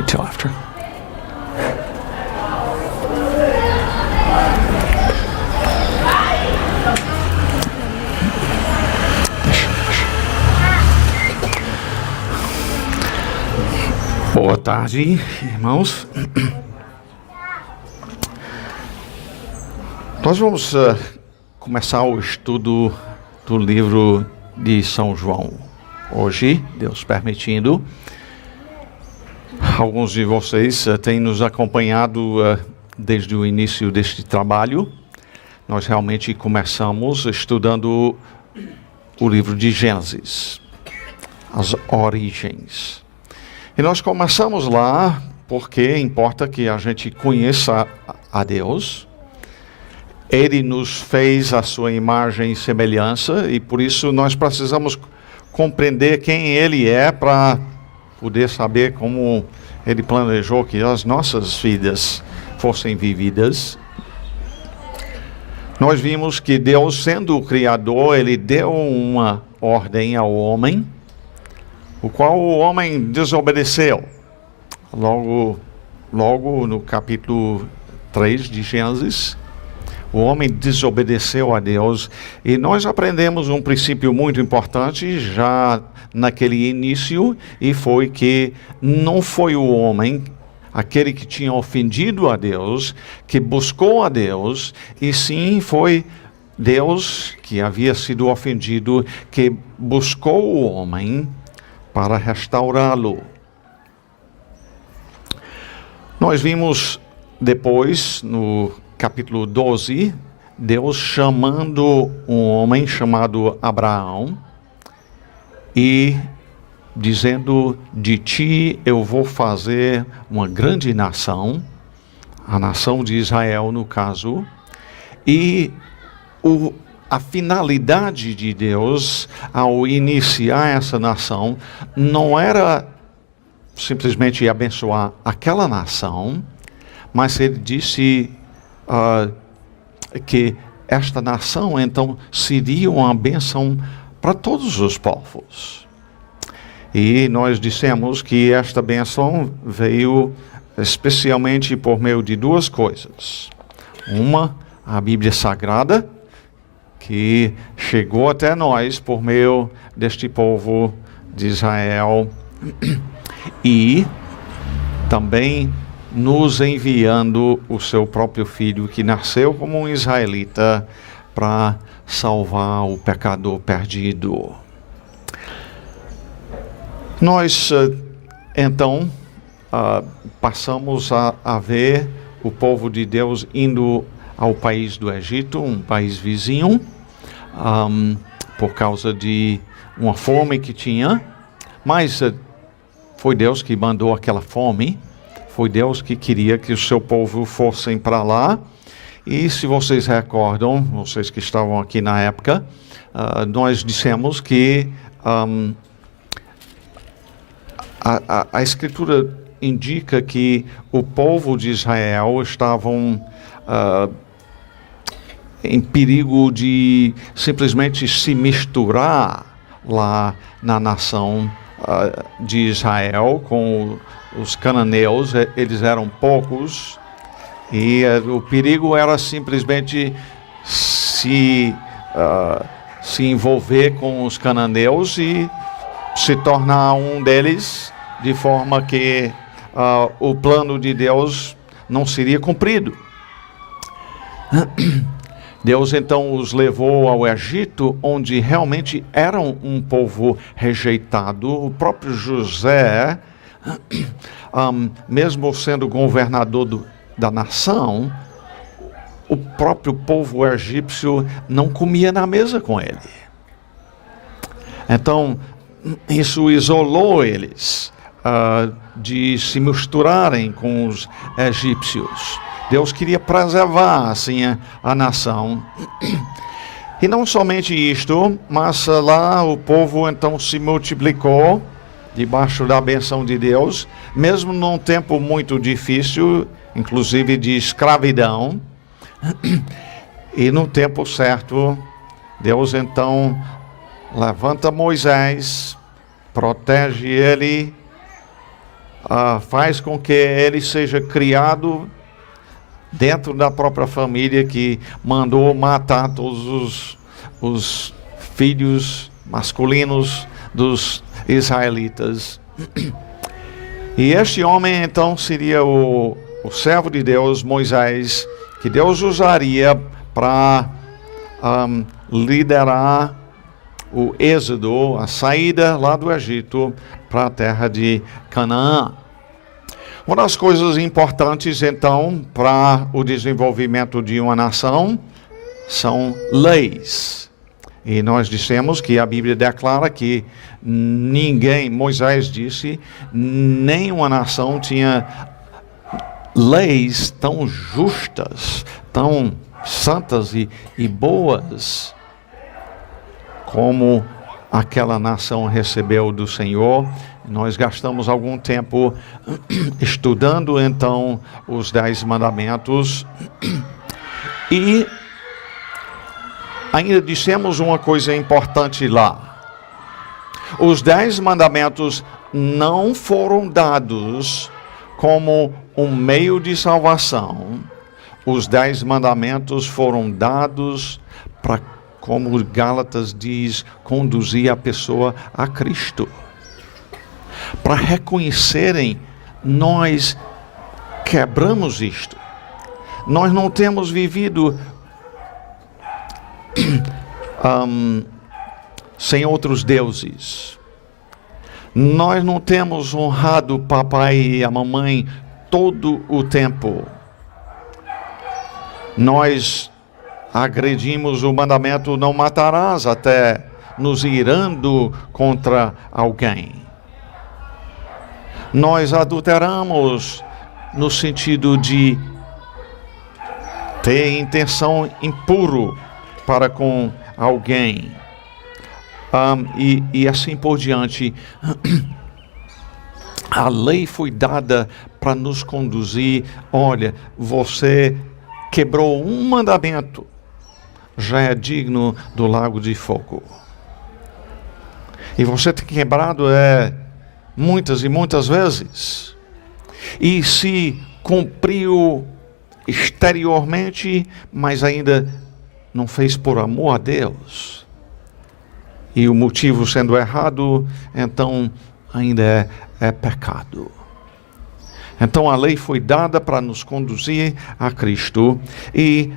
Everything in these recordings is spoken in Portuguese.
Wait till after. Boa tarde, irmãos. Nós vamos começar o estudo do livro de São João. Hoje, Deus permitindo, alguns de vocês têm nos acompanhado desde o início deste trabalho. Nós realmente começamos estudando o livro de Gênesis, as origens. E nós começamos lá porque importa que a gente conheça a Deus. Ele nos fez a sua imagem e semelhança e por isso nós precisamos compreender quem Ele é para poder saber como Ele planejou que as nossas vidas fossem vividas. Nós vimos que Deus, sendo o Criador, Ele deu uma ordem ao homem, o qual o homem desobedeceu. Logo no capítulo 3 de Gênesis, o homem desobedeceu a Deus. E nós aprendemos um princípio muito importante já naquele início, e foi que não foi o homem, aquele que tinha ofendido a Deus, que buscou a Deus, e sim foi Deus que havia sido ofendido, que buscou o homem para restaurá-lo. Nós vimos depois, no capítulo 12, Deus chamando um homem chamado Abraão e dizendo: de ti eu vou fazer uma grande nação, a nação de Israel no caso, e a finalidade de Deus ao iniciar essa nação não era simplesmente abençoar aquela nação, mas ele disse que esta nação então seria uma bênção para todos os povos. E nós dissemos que esta bênção veio especialmente por meio de duas coisas. Uma, a Bíblia Sagrada, que chegou até nós por meio deste povo de Israel, e também nos enviando o seu próprio filho, que nasceu como um israelita, para salvar o pecador perdido. Nós, então, passamos a ver o povo de Deus indo ao país do Egito, um país vizinho, por causa de uma fome que tinha, mas foi Deus que mandou aquela fome. Foi Deus que queria que o seu povo fossem para lá. E se vocês recordam, vocês que estavam aqui na época, nós dissemos que a Escritura indica que o povo de Israel estavam em perigo de simplesmente se misturar lá na nação de Israel com os cananeus. Eles eram poucos e o perigo era simplesmente se envolver com os cananeus e se tornar um deles, de forma que o plano de Deus não seria cumprido. Deus então os levou ao Egito, onde realmente eram um povo rejeitado. O próprio José, mesmo sendo governador da nação, o próprio povo egípcio não comia na mesa com ele. Então, isso isolou eles de se misturarem com os egípcios. Deus queria preservar, assim, a nação. E não somente isto, mas lá o povo então se multiplicou debaixo da bênção de Deus, mesmo num tempo muito difícil, inclusive de escravidão. E no tempo certo, Deus então levanta Moisés, protege ele, faz com que ele seja criado dentro da própria família que mandou matar todos os filhos masculinos dos israelitas. E este homem então seria o servo de Deus, Moisés, que Deus usaria para liderar o êxodo, a saída lá do Egito para a terra de Canaã. Uma das coisas importantes, então, para o desenvolvimento de uma nação são leis. E nós dissemos que a Bíblia declara que Moisés disse, nenhuma nação tinha leis tão justas, tão santas e boas como aquela nação recebeu do Senhor. Nós gastamos algum tempo estudando então os 10 mandamentos e ainda dissemos uma coisa importante lá. Os 10 mandamentos não foram dados como um meio de salvação. Os 10 mandamentos foram dados para, como Gálatas diz, conduzir a pessoa a Cristo. Para reconhecerem, nós quebramos isto. Nós não temos vivido sem outros deuses. Nós não temos honrado o papai e a mamãe todo o tempo. Nós agredimos o mandamento não matarás, até nos irando contra alguém. Nós adulteramos no sentido de ter intenção impuro para com alguém. E assim por diante. A lei foi dada para nos conduzir. Olha, você quebrou um mandamento, já é digno do lago de fogo. E você tem quebrado muitas e muitas vezes. E se cumpriu exteriormente, mas ainda não fez por amor a Deus. E o motivo sendo errado, então ainda é pecado. Então a lei foi dada para nos conduzir a Cristo. E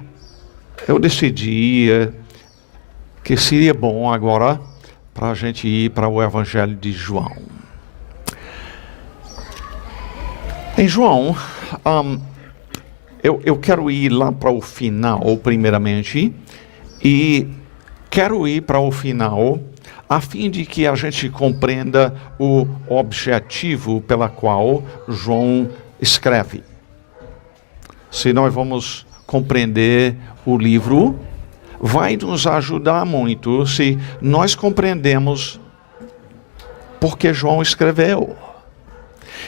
eu decidi que seria bom agora para a gente ir para o Evangelho de João. Em João, eu quero ir lá para o final, primeiramente, e quero ir para o final a fim de que a gente compreenda o objetivo pela qual João escreve. Se nós vamos compreender o livro, vai nos ajudar muito se nós compreendemos por que João escreveu.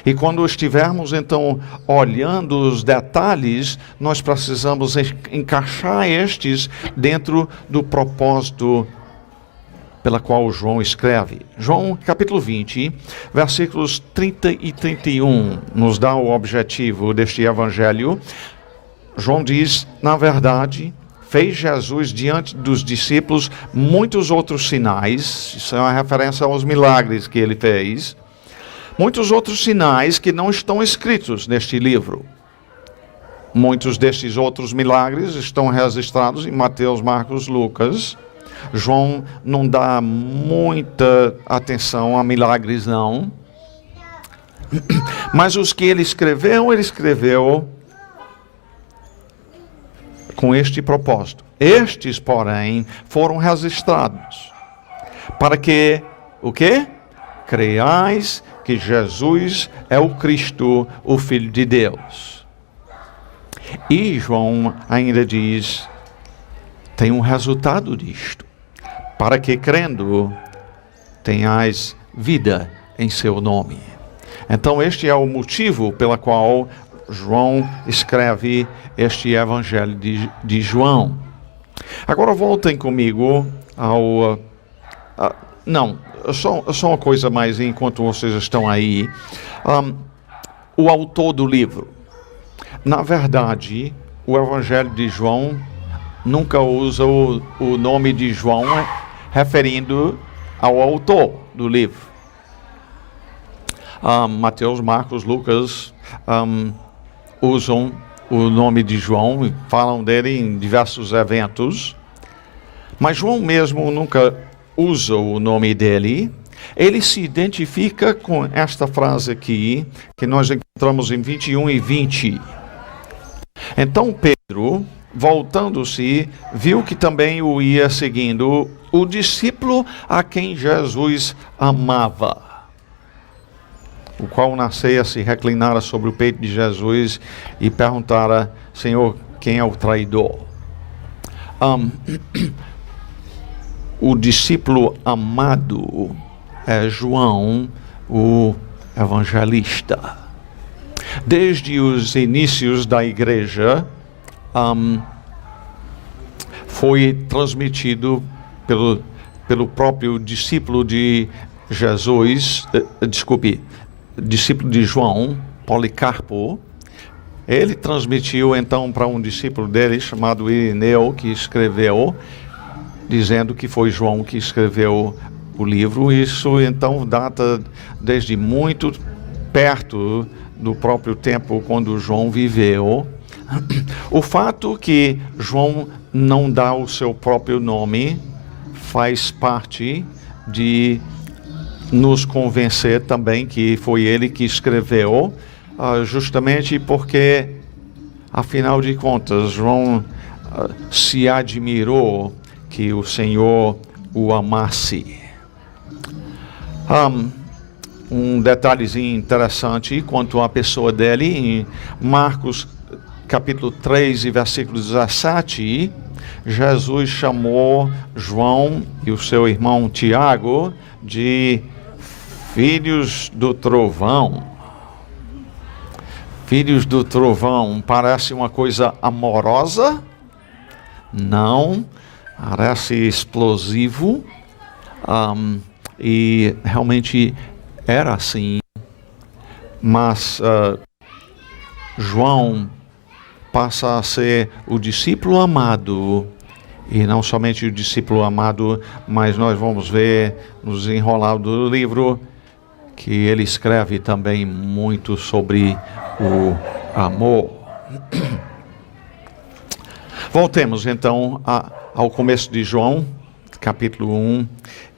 E quando estivermos, então, olhando os detalhes, nós precisamos encaixar estes dentro do propósito pela qual João escreve. João, capítulo 20, versículos 30 e 31, nos dá o objetivo deste evangelho. João diz, na verdade, fez Jesus diante dos discípulos muitos outros sinais, isso é uma referência aos milagres que ele fez, muitos outros sinais que não estão escritos neste livro. Muitos destes outros milagres estão registrados em Mateus, Marcos, Lucas. João não dá muita atenção a milagres, não. Mas os que ele escreveu com este propósito. Estes, porém, foram registrados para que, o quê? Creiais que Jesus é o Cristo, o Filho de Deus. E João ainda diz, tem um resultado disto, para que crendo tenhais vida em seu nome. Então este é o motivo pela qual João escreve este evangelho de João. Agora voltem comigo ao... só uma coisa mais enquanto vocês estão aí. o autor do livro. Na verdade, o Evangelho de João nunca usa o nome de João referindo ao autor do livro. Mateus, Marcos, Lucas usam o nome de João e falam dele em diversos eventos, mas João mesmo nunca usa o nome dele. Ele se identifica com esta frase aqui, que nós encontramos em 21 e 20. Então Pedro, voltando-se, viu que também o ia seguindo o discípulo a quem Jesus amava, o qual nascia, se reclinara sobre o peito de Jesus e perguntara: Senhor, quem é o traidor? O discípulo amado é João, o evangelista. Desde os inícios da igreja, foi transmitido pelo próprio discípulo de Jesus, discípulo de João, Policarpo. Ele transmitiu então para um discípulo dele chamado Irineu, que escreveu, dizendo que foi João que escreveu o livro. Isso então data desde muito perto do próprio tempo quando João viveu. O fato que João não dá o seu próprio nome faz parte de nos convencer também que foi ele que escreveu, justamente porque, afinal de contas, João se admirou que o Senhor o amasse. Um detalhezinho interessante quanto à pessoa dele, em Marcos capítulo 3 e versículo 17, Jesus chamou João e o seu irmão Tiago de filhos do trovão. Filhos do trovão parece uma coisa amorosa? Não, parece explosivo, e realmente era assim. Mas João passa a ser o discípulo amado, e não somente o discípulo amado, mas nós vamos ver no desenrolar do livro que ele escreve também muito sobre o amor. Voltemos então ao começo de João, capítulo 1,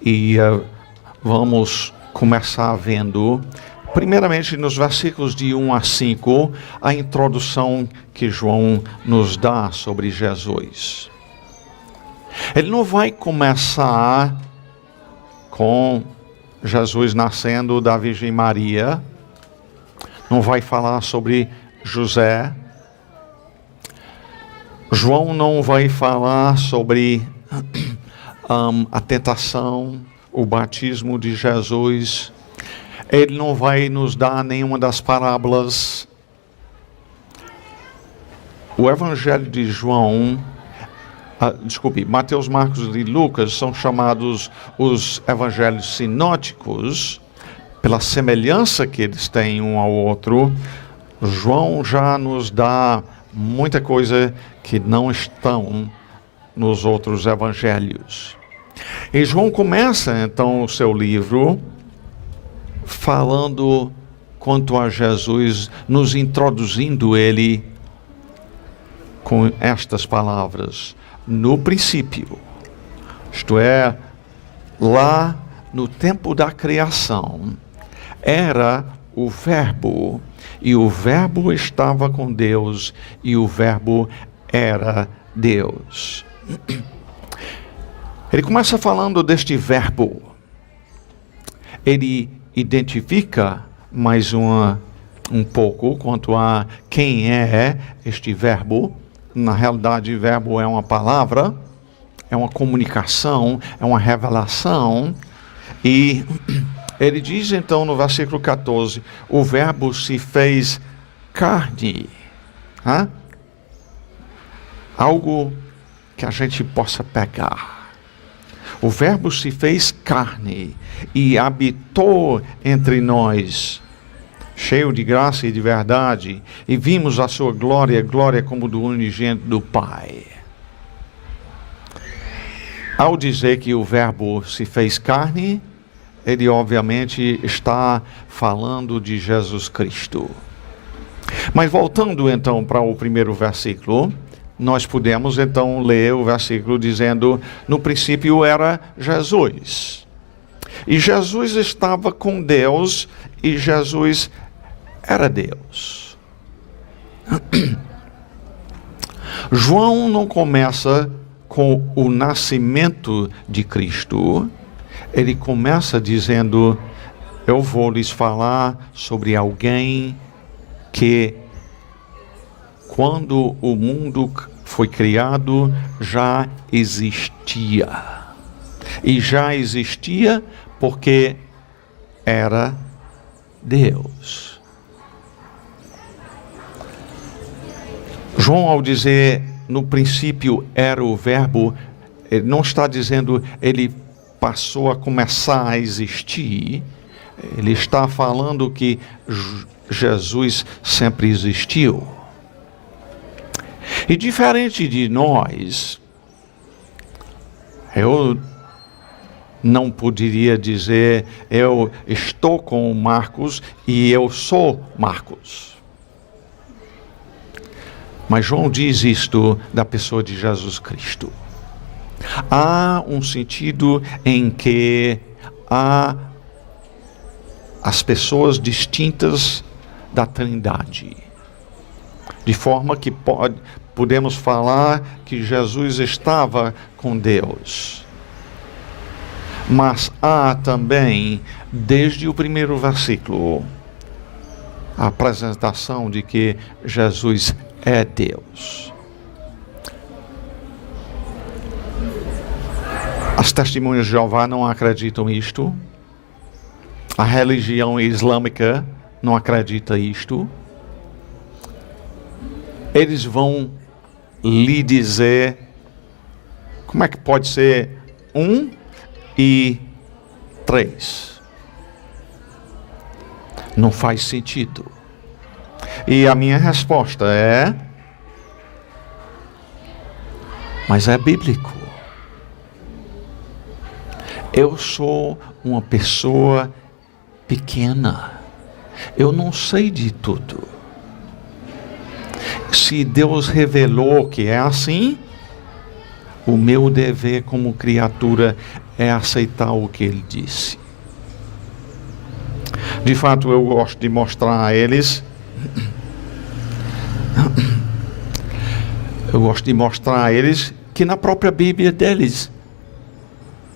e vamos começar vendo, primeiramente nos versículos de 1 a 5, a introdução que João nos dá sobre Jesus. Ele não vai começar com Jesus nascendo da Virgem Maria, não vai falar sobre José. João não vai falar sobre a tentação, o batismo de Jesus. Ele não vai nos dar nenhuma das parábolas. O Evangelho de João, Mateus, Marcos e Lucas são chamados os evangelhos sinóticos, pela semelhança que eles têm um ao outro. João já nos dá muita coisa que não estão nos outros evangelhos. E João começa então o seu livro falando quanto a Jesus, nos introduzindo ele com estas palavras: no princípio, isto é, lá no tempo da criação, era o Verbo, e o Verbo estava com Deus, e o Verbo era Deus. Ele começa falando deste Verbo. Ele identifica mais um pouco quanto a quem é este Verbo. Na realidade, verbo é uma palavra, é uma comunicação, é uma revelação. E ele diz então no versículo 14, o verbo se fez carne. Algo que a gente possa pegar. O verbo se fez carne e habitou entre nós. cheio de graça e de verdade, e vimos a sua glória, glória como do unigênito do Pai. Ao dizer que o Verbo se fez carne, ele obviamente está falando de Jesus Cristo. Mas voltando então para o primeiro versículo, nós podemos então ler o versículo dizendo: no princípio era Jesus. E Jesus estava com Deus, e Jesus era Deus. João não começa com o nascimento de Cristo, ele começa dizendo: eu vou lhes falar sobre alguém que, quando o mundo foi criado, já existia. E já existia porque era Deus. João, ao dizer no princípio era o Verbo, ele não está dizendo ele passou a começar a existir. Ele está falando que Jesus sempre existiu. E diferente de nós, eu não poderia dizer eu estou com Marcos e eu sou Marcos. Mas João diz isto da pessoa de Jesus Cristo. Há um sentido em que há as pessoas distintas da Trindade. De forma que podemos falar que Jesus estava com Deus. Mas há também, desde o primeiro versículo, a apresentação de que Jesus é Deus. As testemunhas de Jeová não acreditam isto. A religião islâmica não acredita isto. Eles vão lhe dizer como é que pode ser 1 e 3. Não faz sentido. E a minha resposta é: mas é bíblico. Eu sou uma pessoa pequena. Eu não sei de tudo. Se Deus revelou que é assim, o meu dever como criatura é aceitar o que Ele disse. De fato, eu gosto de mostrar a eles. Eu gosto de mostrar a eles que na própria Bíblia deles,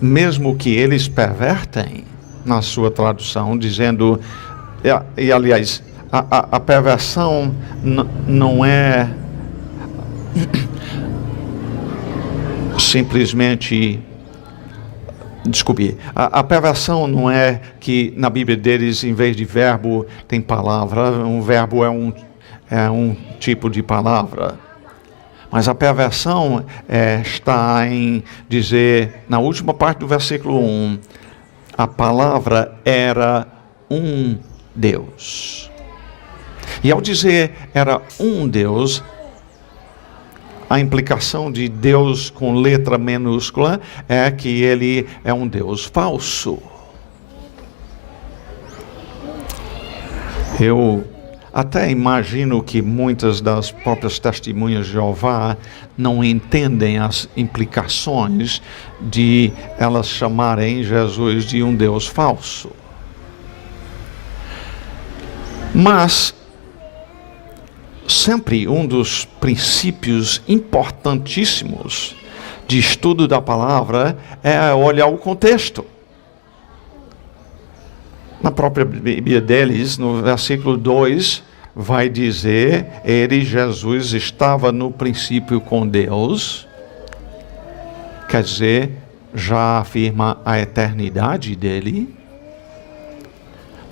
mesmo que eles pervertem na sua tradução, dizendo, e aliás, a perversão não é simplesmente, desculpe, a perversão não é que na Bíblia deles, em vez de verbo, tem palavra. Um verbo é um tipo de palavra. Mas a perversão está em dizer, na última parte do versículo 1, a palavra era um Deus. E ao dizer era um Deus, a implicação de Deus com letra minúscula é que ele é um Deus falso. Eu até imagino que muitas das próprias testemunhas de Jeová não entendem as implicações de elas chamarem Jesus de um Deus falso. Mas sempre um dos princípios importantíssimos de estudo da palavra é olhar o contexto. Na própria Bíblia deles, no versículo 2, vai dizer, ele, Jesus, estava no princípio com Deus. Quer dizer, já afirma a eternidade dele.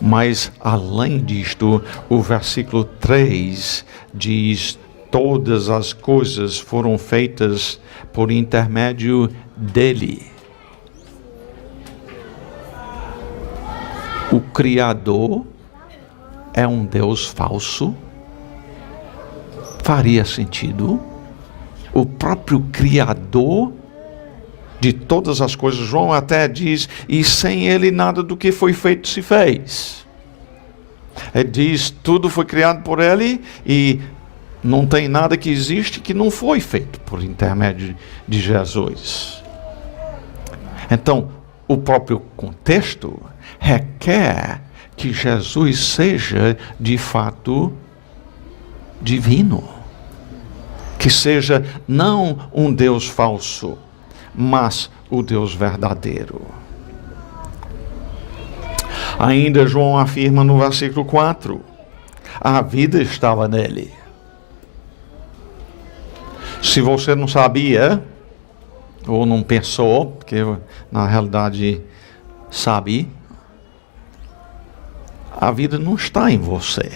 Mas, além disto, o versículo 3 diz, todas as coisas foram feitas por intermédio dele. O Criador é um Deus falso? Faria sentido? O próprio Criador de todas as coisas, João até diz, e sem ele nada do que foi feito se fez. Ele diz, tudo foi criado por ele e não tem nada que existe que não foi feito por intermédio de Jesus. Então, o próprio contexto requer que Jesus seja de fato divino. Que seja não um Deus falso, mas o Deus verdadeiro. Ainda João afirma no versículo 4, a vida estava nele. Se você não sabia, ou não pensou, porque na realidade sabe, a vida não está em você.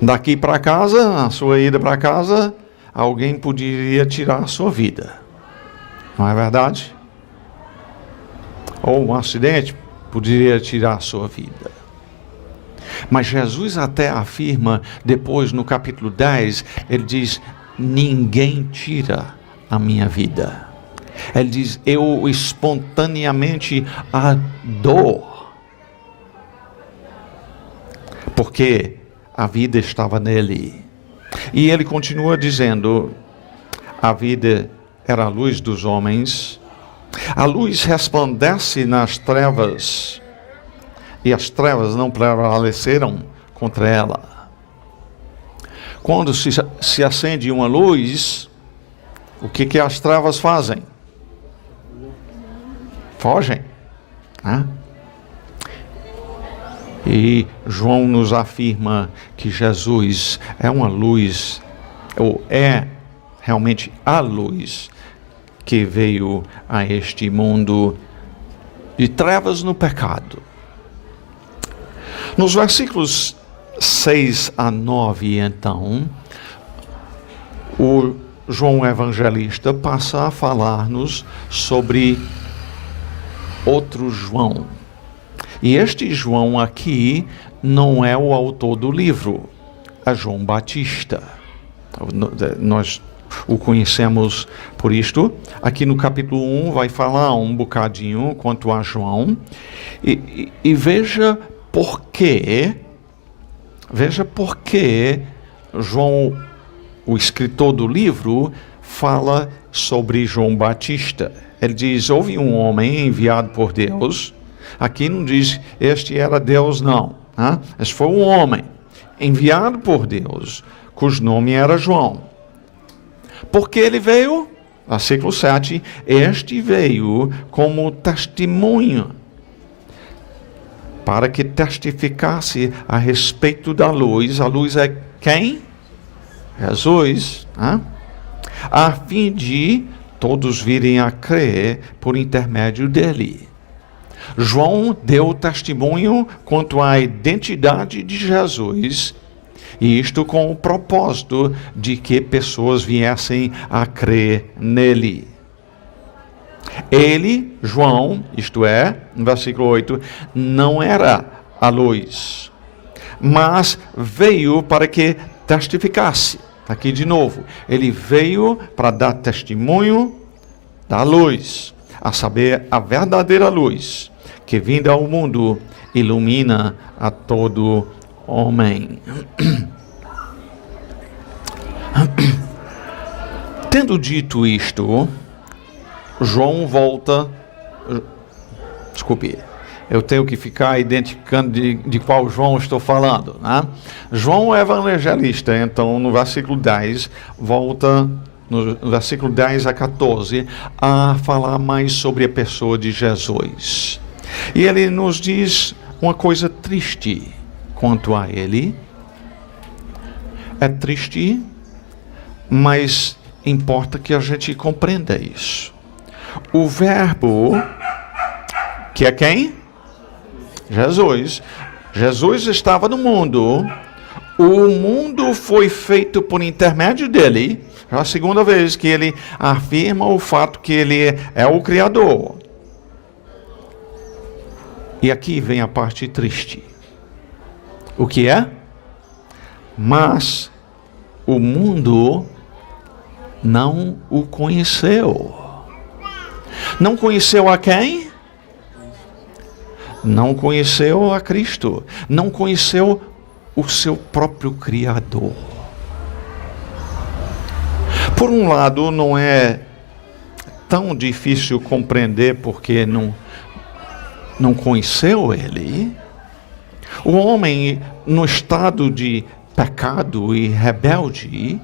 Daqui para casa, na sua ida para casa, alguém poderia tirar a sua vida. Não é verdade? Ou um acidente poderia tirar a sua vida. Mas Jesus até afirma, depois no capítulo 10, ele diz, ninguém tira a minha vida. Ele diz, eu espontaneamente a dou. Porque a vida estava nele. E ele continua dizendo, a vida era a luz dos homens. A luz resplandece nas trevas, e as trevas não prevaleceram contra ela. Quando se acende uma luz, o que as trevas fazem? Fogem, né? E João nos afirma que Jesus é uma luz, ou é realmente a luz que veio a este mundo de trevas no pecado. Nos versículos 6 a 9, então, o João Evangelista passa a falar-nos sobre outro João. E este João aqui não é o autor do livro, é João Batista. Nós o conhecemos por isto. Aqui no capítulo 1 vai falar um bocadinho quanto a João. E veja por quê. Veja por que João, o escritor do livro, fala sobre João Batista. Ele diz, houve um homem enviado por Deus. Aqui não diz, este era Deus, não. Este foi um homem enviado por Deus, cujo nome era João. Porque ele veio, versículo 7, este veio como testemunho, para que testificasse a respeito da luz. A luz é quem? Jesus. A fim de todos virem a crer por intermédio dele. João deu testemunho quanto à identidade de Jesus, e isto com o propósito de que pessoas viessem a crer nele. Ele, João, isto é, no versículo 8, não era a luz, mas veio para que testificasse. Aqui de novo, ele veio para dar testemunho da luz, a saber, a verdadeira luz, que vinda ao mundo ilumina a todo homem. Tendo dito isto, João volta. Desculpe, eu tenho que ficar identificando de qual João estou falando, né? João é evangelista, então no versículo 10, volta no versículo 10 a 14, a falar mais sobre a pessoa de Jesus. E ele nos diz uma coisa triste quanto a ele. É triste, mas importa que a gente compreenda isso. O verbo, que é quem? Jesus. Jesus estava no mundo. O mundo foi feito por intermédio dele. É a segunda vez que ele afirma o fato que ele é o Criador. E aqui vem a parte triste. O que é? Mas o mundo não o conheceu. Não conheceu a quem? Não conheceu a Cristo. Não conheceu o seu próprio Criador. Por um lado, não é tão difícil compreender porque não conheceu Ele. O homem, no estado de pecado e rebelde,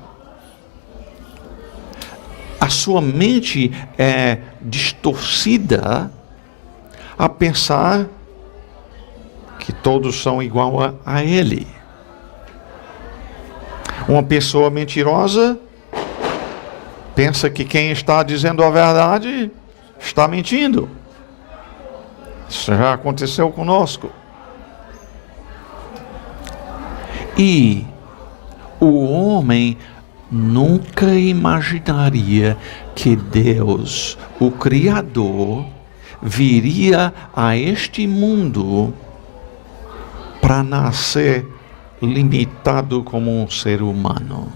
a sua mente é distorcida a pensar que todos são igual a ele. Uma pessoa mentirosa pensa que quem está dizendo a verdade está mentindo. Isso já aconteceu conosco. E o homem nunca imaginaria que Deus, o Criador, viria a este mundo para nascer limitado como um ser humano.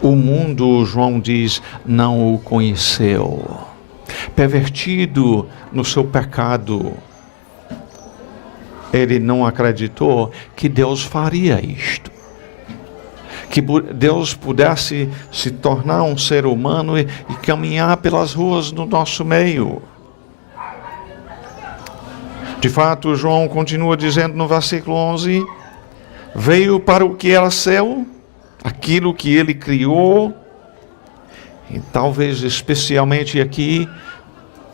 O mundo, João diz, não o conheceu. Pervertido no seu pecado, ele não acreditou que Deus faria isto. Que Deus pudesse se tornar um ser humano e caminhar pelas ruas do nosso meio. De fato, João continua dizendo no versículo 11, veio para o que era seu, aquilo que ele criou, e talvez especialmente aqui,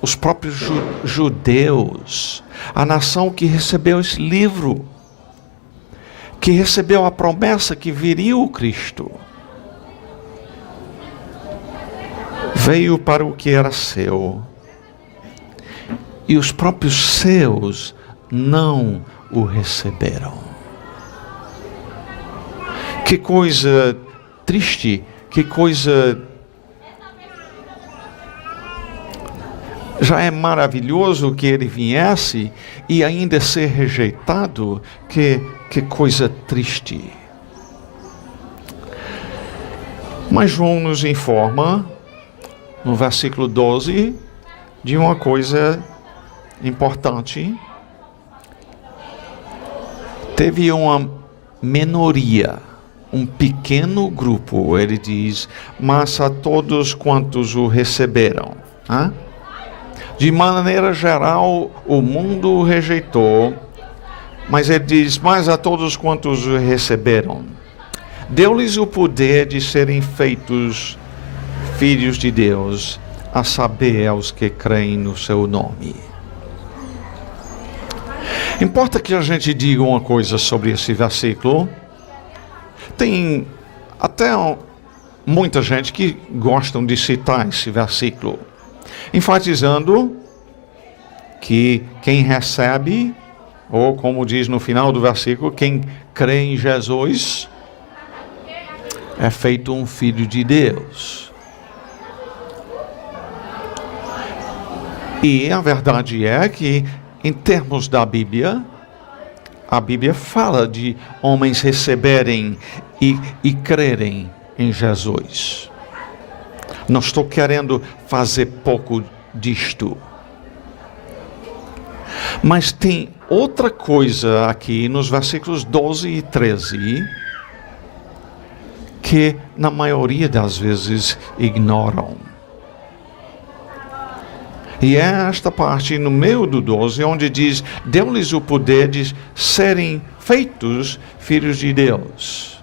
os próprios judeus, a nação que recebeu esse livro, que recebeu a promessa que viria o Cristo. Veio para o que era seu, e os próprios seus não o receberam. Que coisa triste, que coisa... Já é maravilhoso que ele viesse e ainda ser rejeitado, que coisa triste. Mas João nos informa, no versículo 12, de uma coisa importante. Teve uma minoria, um pequeno grupo, ele diz, mas a todos quantos o receberam. De maneira geral, o mundo o rejeitou, mas ele diz, mas a todos quantos o receberam, deu-lhes o poder de serem feitos filhos de Deus, a saber, aos que creem no seu nome. Importa que a gente diga uma coisa sobre esse versículo. Tem até muita gente que gostam de citar esse versículo, enfatizando que quem recebe, ou como diz no final do versículo, quem crê em Jesus, é feito um filho de Deus. E a verdade é que, em termos da Bíblia, a Bíblia fala de homens receberem e crerem em Jesus. Não estou querendo fazer pouco disto. Mas tem outra coisa aqui nos versículos 12 e 13 que na maioria das vezes ignoram. E é esta parte no meio do 12 onde diz, deu-lhes o poder de serem feitos filhos de Deus.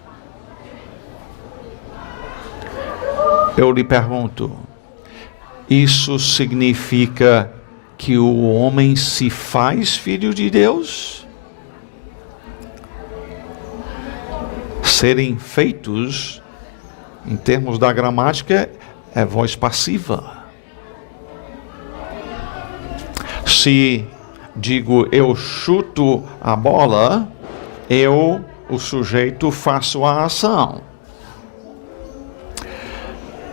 Eu lhe pergunto, isso significa que o homem se faz filho de Deus? Serem feitos, em termos da gramática, é voz passiva. Se digo eu chuto a bola, eu, o sujeito, faço a ação.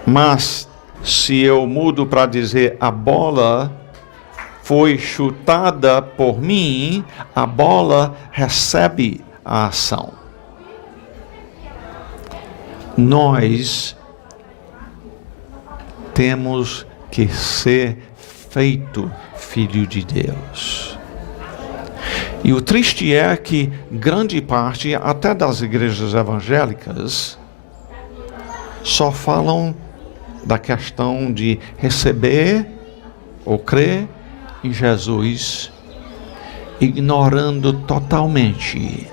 Mas se eu mudo para dizer a bola foi chutada por mim, a bola recebe a ação. Nós temos que ser feito filho de Deus. E o triste é que grande parte, até das igrejas evangélicas, só falam da questão de receber ou crer em Jesus, ignorando totalmente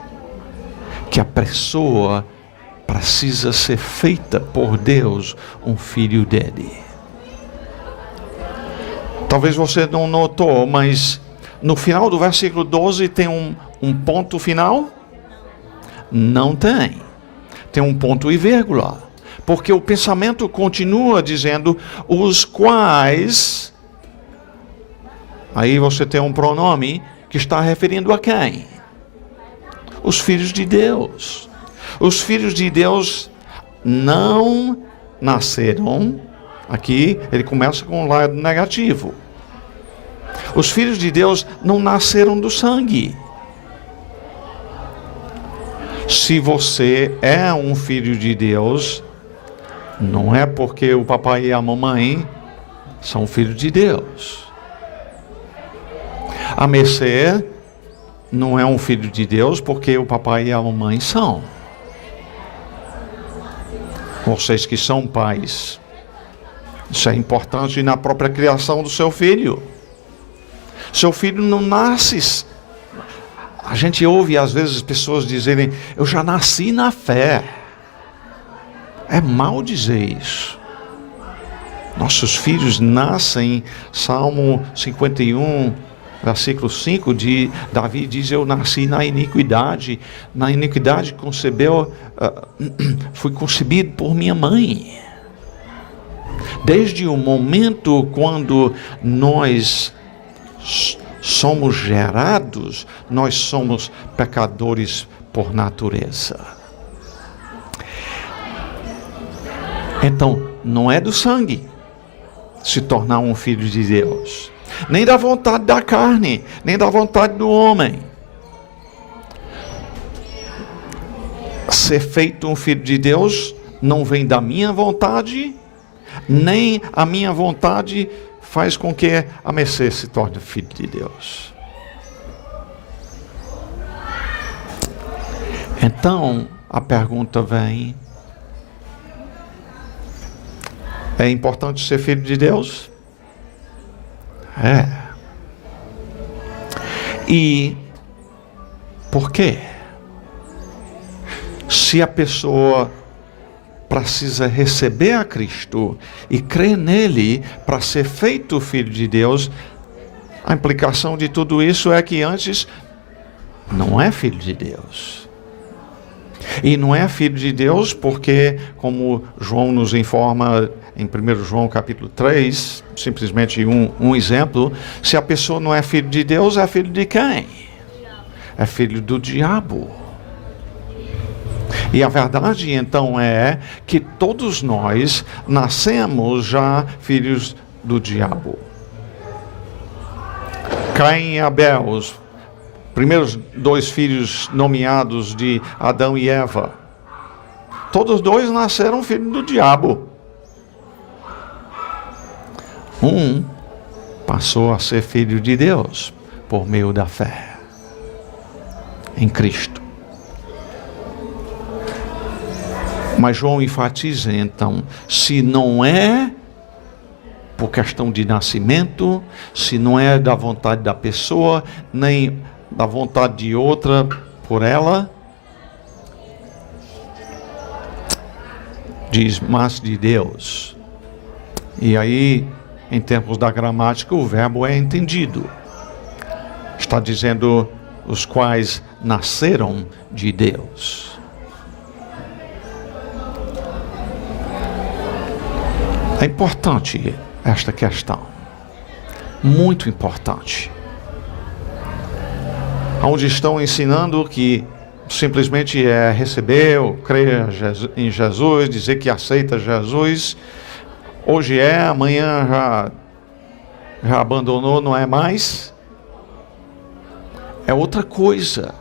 que a pessoa precisa ser feita por Deus um filho dele. Talvez você não notou, mas no final do versículo 12 tem um ponto final? Não tem. Tem um ponto e vírgula. Porque o pensamento continua dizendo, os quais... Aí você tem um pronome que está referindo a quem? Os filhos de Deus. Os filhos de Deus não nasceram... Aqui ele começa com um lado negativo. Os filhos de Deus não nasceram do sangue. Se você é um filho de Deus, não é porque o papai e a mamãe são filhos de Deus. A Mercê não é um filho de Deus porque o papai e a mamãe são. Vocês que são pais, isso é importante na própria criação do seu filho. Seu filho não nasce. A gente ouve às vezes pessoas dizerem, eu já nasci na fé. É mal dizer isso. Nossos filhos nascem, Salmo 51, versículo 5, Davi diz, eu nasci na iniquidade. Na iniquidade fui concebido por minha mãe. Desde o momento quando nós somos gerados, nós somos pecadores por natureza. Então, não é do sangue se tornar um filho de Deus, nem da vontade da carne, nem da vontade do homem. Ser feito um filho de Deus não vem da minha vontade, nem a minha vontade faz com que a Mercê se torne filho de Deus. Então, a pergunta vem, é importante ser filho de Deus? É. E por quê? Se a pessoa precisa receber a Cristo e crer nele para ser feito filho de Deus, a implicação de tudo isso é que antes não é filho de Deus. E não é filho de Deus porque, como João nos informa em 1 João capítulo 3, simplesmente um exemplo, se a pessoa não é filho de Deus, é filho de quem? É filho do diabo. E a verdade então é que todos nós nascemos já filhos do diabo. Caim e Abel, os primeiros dois filhos nomeados de Adão e Eva, todos dois nasceram filhos do diabo. Um passou a ser filho de Deus por meio da fé em Cristo. Mas João enfatiza então, se não é por questão de nascimento, se não é da vontade da pessoa, nem da vontade de outra por ela, diz, mas de Deus. E aí, em termos da gramática, o verbo é entendido. Está dizendo, os quais nasceram de Deus. É importante esta questão, muito importante. Onde estão ensinando que simplesmente é receber ou crer em Jesus, dizer que aceita Jesus, hoje é, amanhã já abandonou, não é mais. É outra coisa.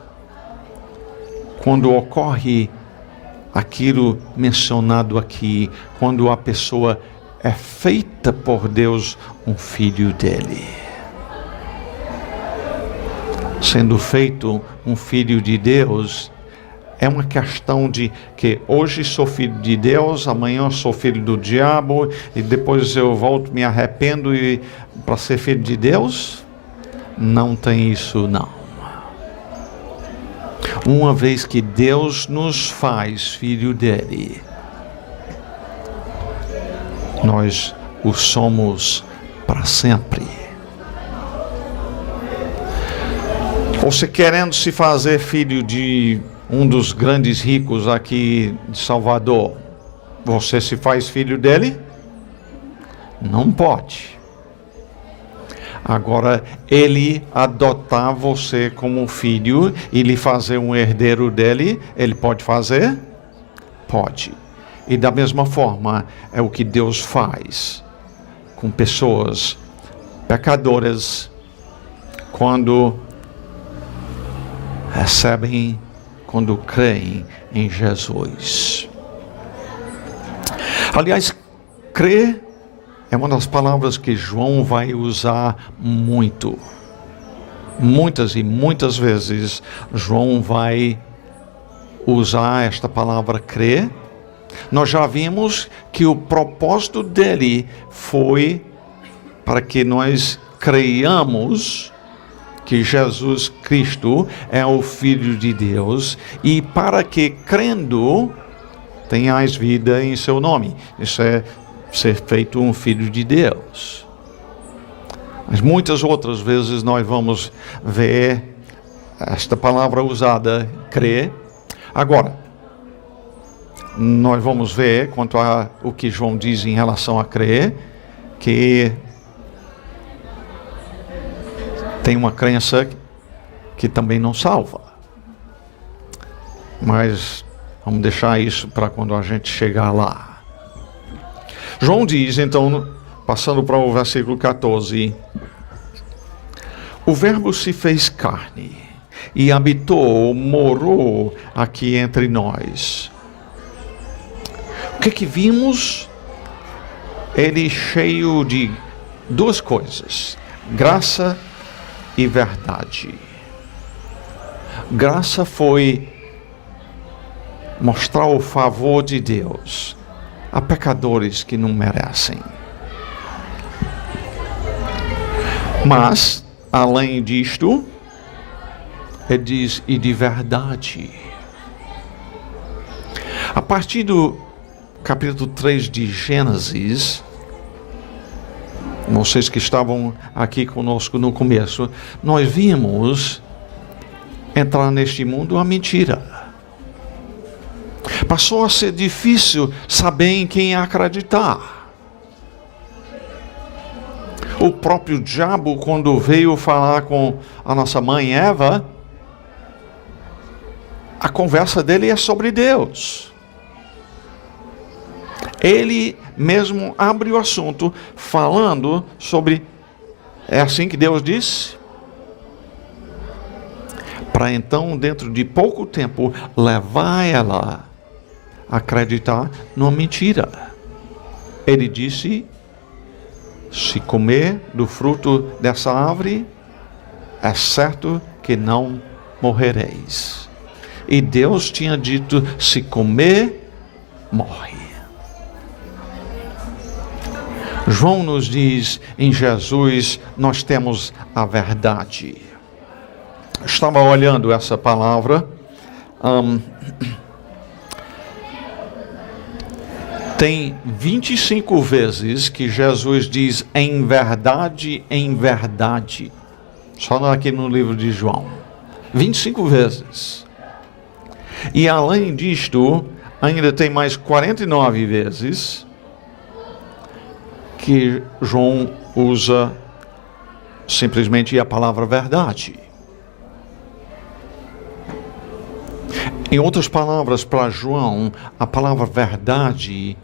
quando ocorre aquilo mencionado aqui, quando a pessoa é feita por Deus um filho dele. Sendo feito um filho de Deus, é uma questão de que hoje sou filho de Deus, amanhã sou filho do diabo, e depois eu volto, me arrependo para ser filho de Deus? Não tem isso não. Uma vez que Deus nos faz filho dele, nós o somos para sempre. Você querendo se fazer filho de um dos grandes ricos aqui de Salvador, você se faz filho dele? Não pode. Agora, ele adotar você como filho e lhe fazer um herdeiro dele, ele pode fazer? Pode. E da mesma forma, é o que Deus faz com pessoas pecadoras quando recebem, quando creem em Jesus. Aliás, crer é uma das palavras que João vai usar muito. Muitas e muitas vezes João vai usar esta palavra crer. Nós já vimos que o propósito dele foi para que nós creiamos que Jesus Cristo é o Filho de Deus e para que, crendo, tenhais vida em seu nome. Isso é ser feito um Filho de Deus. Mas muitas outras vezes nós vamos ver esta palavra usada, crer. Agora, nós vamos ver quanto a o que João diz em relação a crer, que tem uma crença que também não salva. Mas vamos deixar isso para quando a gente chegar lá. João diz, então, passando para o versículo 14, o verbo se fez carne e habitou, morou aqui entre nós. O que vimos? Ele cheio de duas coisas, graça e verdade. Graça foi mostrar o favor de Deus a pecadores que não merecem. Mas, além disto, ele diz, e de verdade. A partir do capítulo 3 de Gênesis, vocês que estavam aqui conosco no começo, nós vimos entrar neste mundo a mentira. Passou a ser difícil saber em quem acreditar. O próprio diabo, quando veio falar com a nossa mãe Eva, a conversa dele é sobre Deus. Ele mesmo abre o assunto falando sobre, é assim que Deus disse? Para então, dentro de pouco tempo, levar ela a acreditar numa mentira. Ele disse, se comer do fruto dessa árvore, é certo que não morrereis. E Deus tinha dito, se comer, morre. João nos diz, em Jesus nós temos a verdade. Estava olhando essa palavra, tem 25 vezes que Jesus diz em verdade, só aqui no livro de João, 25 vezes. E além disto, ainda tem mais 49 vezes que João usa simplesmente a palavra verdade. Em outras palavras, para João, a palavra verdade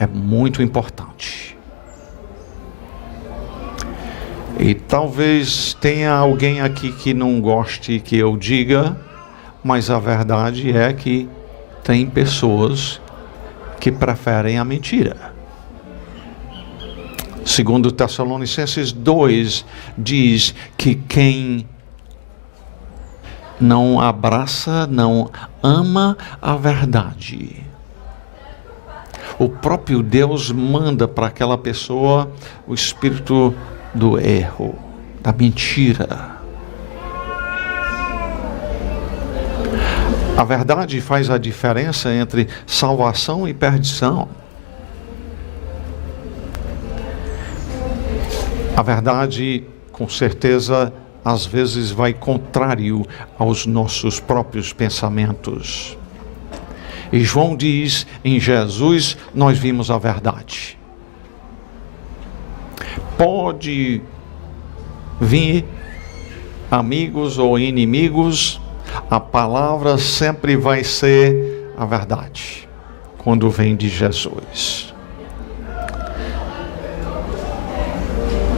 é muito importante. E talvez tenha alguém aqui que não goste que eu diga, Mas a verdade é que tem pessoas que preferem a mentira. Segundo Tessalonicenses 2, diz que quem não abraça, não ama a verdade, o próprio Deus manda para aquela pessoa o espírito do erro, da mentira. A verdade faz a diferença entre salvação e perdição. A verdade, com certeza, às vezes vai contrário aos nossos próprios pensamentos. E João diz, em Jesus nós vimos a verdade. Pode vir amigos ou inimigos, a palavra sempre vai ser a verdade, quando vem de Jesus.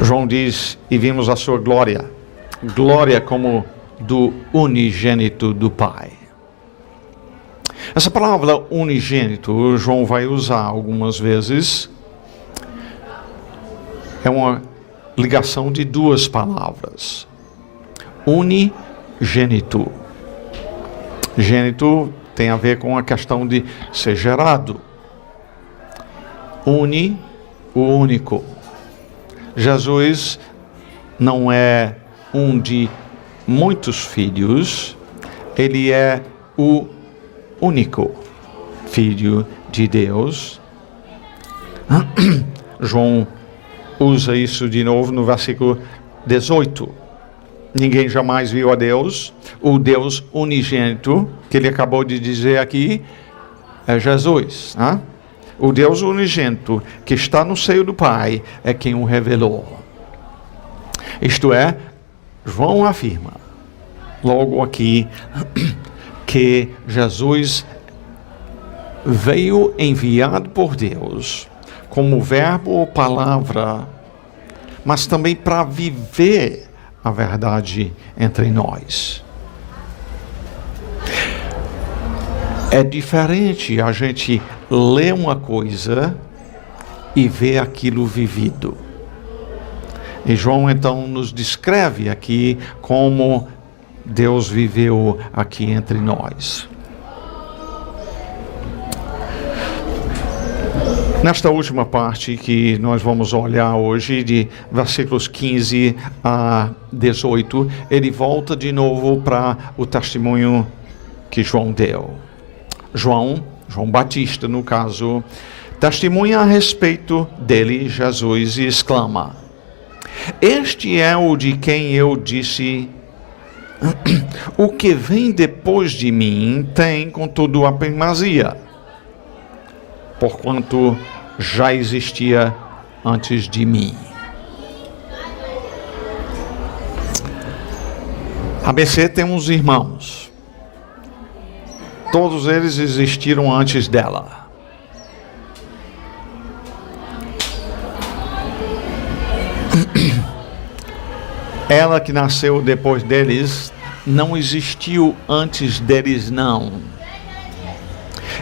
João diz, e vimos a sua glória, glória como do unigênito do Pai. Essa palavra unigênito, João vai usar algumas vezes, é uma ligação de duas palavras. Unigênito. Gênito tem a ver com a questão de ser gerado. O único. Jesus não é um de muitos filhos, ele é o único Filho de Deus. João usa isso de novo no versículo 18. Ninguém jamais viu a Deus. O Deus unigênito, que ele acabou de dizer aqui, é Jesus. Né? O Deus unigênito, que está no seio do Pai, é quem o revelou. Isto é, João afirma, logo aqui, que Jesus veio enviado por Deus, como verbo ou palavra, mas também para viver a verdade entre nós. É diferente a gente ler uma coisa e ver aquilo vivido. E João então nos descreve aqui como Deus viveu aqui entre nós. Nesta última parte que nós vamos olhar hoje, de versículos 15 a 18, ele volta de novo para o testemunho que João deu. João Batista, no caso, testemunha a respeito dele, Jesus, e exclama: este é o de quem eu disse, o que vem depois de mim tem, contudo, a primazia, porquanto já existia antes de mim. ABC tem uns irmãos. Todos eles existiram antes dela. Ela que nasceu depois deles não existiu antes deles, não.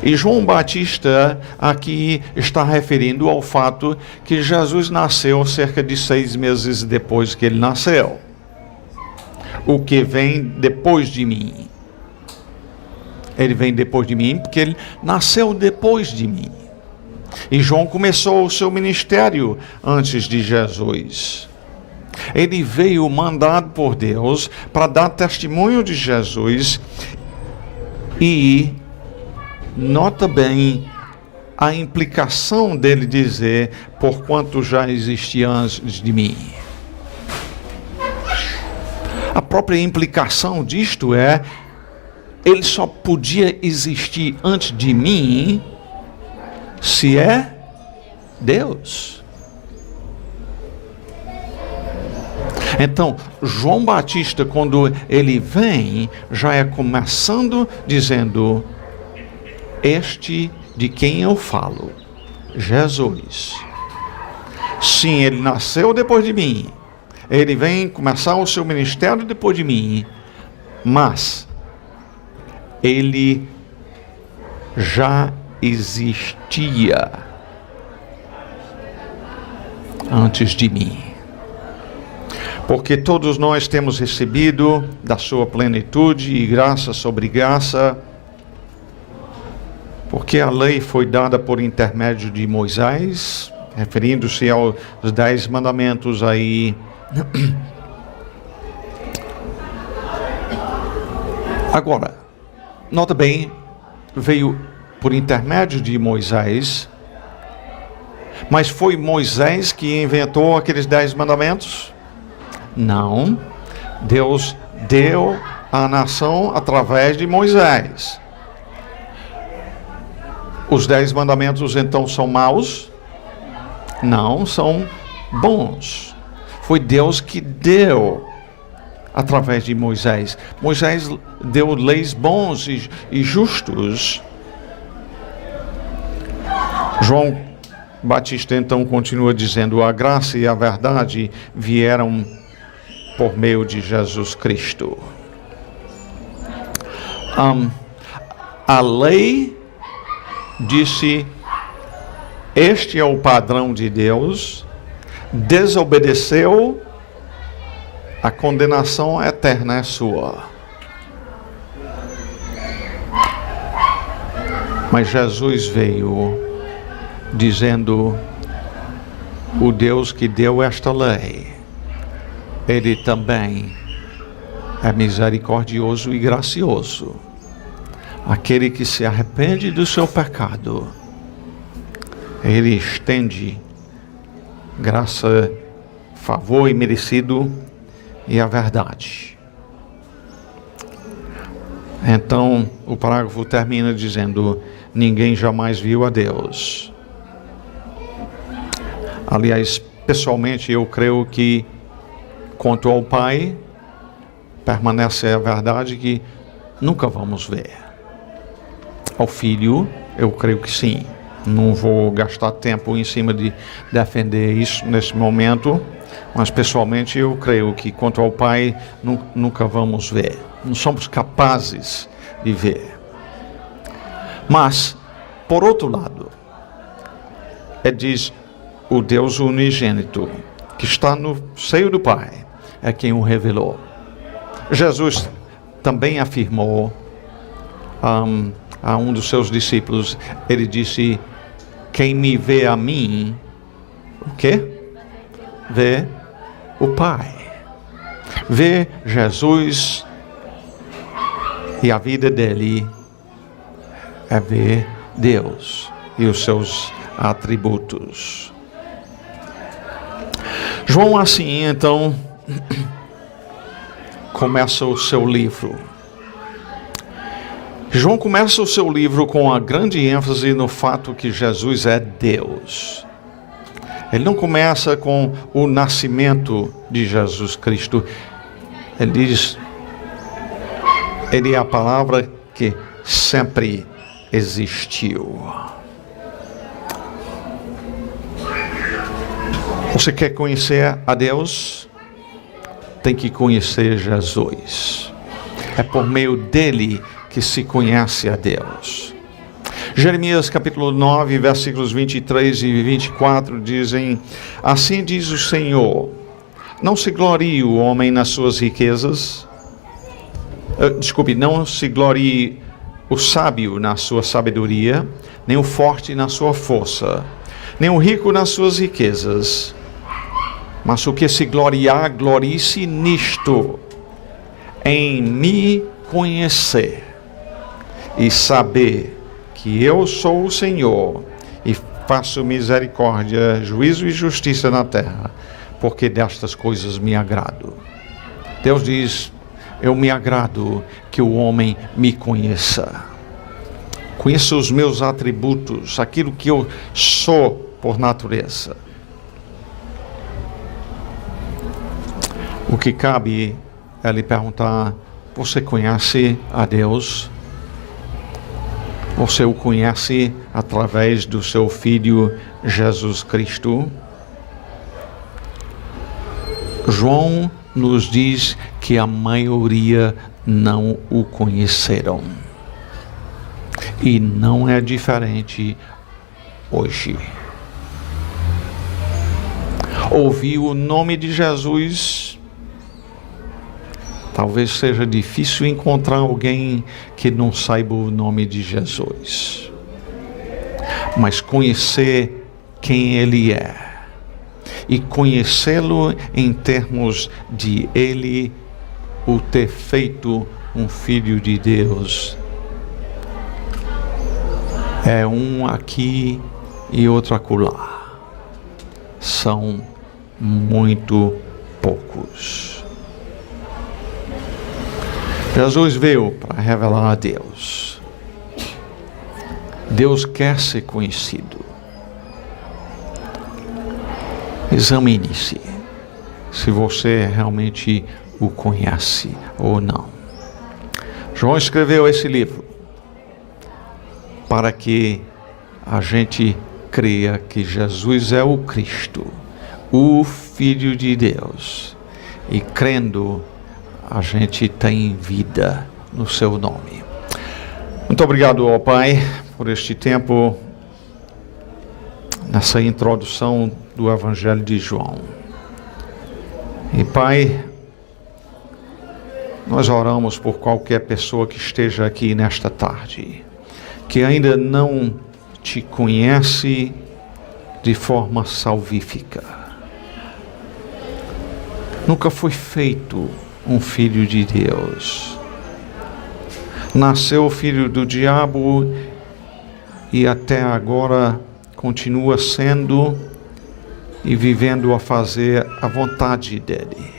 E João Batista aqui está referindo ao fato que Jesus nasceu cerca de 6 meses depois que ele nasceu. O que vem depois de mim. Ele vem depois de mim porque ele nasceu depois de mim. E João começou o seu ministério antes de Jesus. Ele veio mandado por Deus para dar testemunho de Jesus e nota bem a implicação dele dizer, porquanto já existia antes de mim. A própria implicação disto é, ele só podia existir antes de mim se é Deus. Então, João Batista, quando ele vem, já é começando dizendo, este de quem eu falo, Jesus. Sim, ele nasceu depois de mim. Ele vem começar o seu ministério depois de mim. Mas ele já existia antes de mim. Porque todos nós temos recebido da sua plenitude e graça sobre graça, porque a lei foi dada por intermédio de Moisés, referindo-se aos 10 mandamentos aí. Agora, nota bem, veio por intermédio de Moisés, mas foi Moisés que inventou aqueles 10 mandamentos? Não, Deus deu à nação através de Moisés. Os 10 mandamentos então são maus? Não, são bons. Foi Deus que deu através de Moisés. Moisés deu leis bons e justos. João Batista então continua dizendo: a graça e a verdade vieram por meio de Jesus Cristo. A lei disse: este é o padrão de Deus, desobedeceu, a condenação eterna é sua. Mas Jesus veio dizendo: o Deus que deu esta lei, Ele também é misericordioso e gracioso. Aquele que se arrepende do seu pecado, Ele estende graça, favor imerecido e a verdade. Então, o parágrafo termina dizendo: ninguém jamais viu a Deus. Aliás, pessoalmente, eu creio que quanto ao Pai, permanece a verdade que nunca vamos ver. Ao Filho, eu creio que sim. Não vou gastar tempo em cima de defender isso nesse momento, mas pessoalmente eu creio que quanto ao Pai, nunca vamos ver. Não somos capazes de ver. Mas, por outro lado, diz o Deus unigênito, que está no seio do Pai, é quem o revelou. Jesus também afirmou a um dos seus discípulos, ele disse: quem me vê a mim, o quê? Vê o Pai. Vê Jesus, e a vida dele é ver Deus e os seus atributos. João assim então começa o seu livro. João começa o seu livro com a grande ênfase no fato que Jesus é Deus. Ele não começa com o nascimento de Jesus Cristo. Ele diz: ele é a palavra que sempre existiu. Você quer conhecer a Deus? Tem que conhecer Jesus. É por meio dele que se conhece a Deus. Jeremias capítulo 9, versículos 23 e 24 dizem: assim diz o Senhor, não se glorie o homem nas suas riquezas, não se glorie o sábio na sua sabedoria, nem o forte na sua força, nem o rico nas suas riquezas, mas o que se gloriar, glorie-se nisto, em me conhecer e saber que eu sou o Senhor e faço misericórdia, juízo e justiça na terra, porque destas coisas me agrado. Deus diz: eu me agrado que o homem me conheça. Conheça os meus atributos, aquilo que eu sou por natureza. O que cabe é lhe perguntar: você conhece a Deus? Você o conhece através do seu Filho Jesus Cristo? João nos diz que a maioria não o conheceram. E não é diferente hoje. Ouvir o nome de Jesus, talvez seja difícil encontrar alguém que não saiba o nome de Jesus. Mas conhecer quem Ele é e conhecê-lo em termos de Ele o ter feito um Filho de Deus é um aqui e outro acolá. São muito poucos. Jesus veio para revelar a Deus. Deus quer ser conhecido. Examine-se se você realmente o conhece ou não. João escreveu esse livro para que a gente creia que Jesus é o Cristo, o Filho de Deus, e crendo a gente tem vida no seu nome. Muito obrigado, ó Pai, por este tempo nessa introdução do Evangelho de João. E Pai, nós oramos por qualquer pessoa que esteja aqui nesta tarde, que ainda não te conhece de forma salvífica. Nunca foi feito um filho de Deus. Nasceu filho do diabo e até agora continua sendo e vivendo a fazer a vontade dele.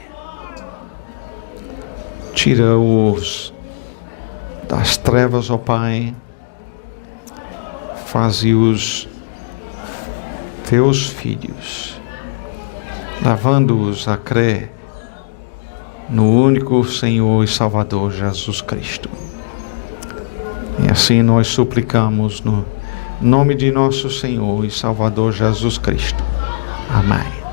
Tira-os das trevas, ó Pai, faze-os teus filhos, levando-os a crer no único Senhor e Salvador Jesus Cristo. E assim nós suplicamos no nome de nosso Senhor e Salvador Jesus Cristo. Amém.